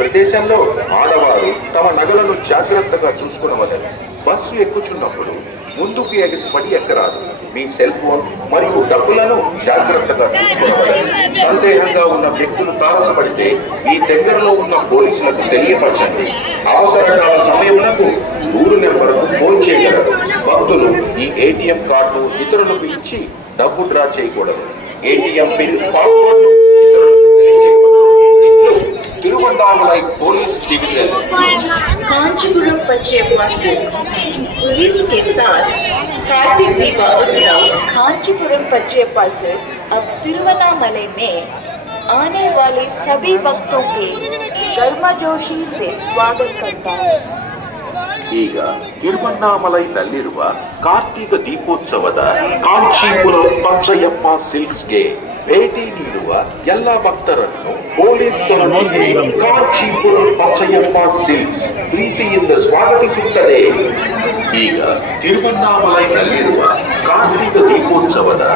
ప్రదేశంలో ఆడవారు తమ నగలను జాగ్రత్తగా చూసుకునవలెను. బస్సు ఎక్కుచున్నప్పుడు ముందుకు ఎగసిపడి ఎక్కరాదు. మీ సెల్ ఫోన్ మరియు డబ్బులను జాగ్రత్తగా చూసుకోవాలి. సందేహంగా ఉన్న వ్యక్తులు తారసపడితే మీ దగ్గరలో ఉన్న పోలీసులకు తెలియపరచండి. అవసరకాల సమయమునకు 100 నెంబర్కు ఫోన్ చేయగలరు. భక్తులు ఈ ఏటీఎం కార్డు ఇతరులకు ఇచ్చి డబ్బు డ్రా చేయకూడదు. ఏటీఎం పిన్ పాస్వర్డ్ ఇతరులకు తెలియజేయకూడదు. Tiruvannamalai police division Kanchipuram Pachaiyappa police के साथ कार्तिक दीपोत्सव कांचीपुरम पचैयप्पा से अब तिरुवन्नामलई में आने वाले सभी भक्तों के गर्मजोशी से स्वागत करता है। ಈಗ ತಿರುವನ್ನಾಮಲೈನಲ್ಲಿರುವ ಕಾರ್ತಿಕ ದೀಪೋತ್ಸವದ ಕಾಂಚೀಪುರಂ ಪಚ್ಚಯ್ಯಪ್ಪ ಸಿಲ್ಕ್ಸ್ಗೆ ಭೇಟಿ ನೀಡುವ ಎಲ್ಲ ಭಕ್ತರನ್ನು ಪೊಲೀಸರೊಂದಿಗೆ ಕಾಂಚೀಪುರಂ ಪಚ್ಚಯ್ಯಪ್ಪ ಸಿಲ್ಕ್ಸ್ ಪ್ರೀತಿಯಿಂದ ಸ್ವಾಗತಿಸುತ್ತದೆ. ಈಗ ತಿರುವನ್ನಾಮಲೈನಲ್ಲಿರುವ ಕಾರ್ತಿಕ ದೀಪೋತ್ಸವದ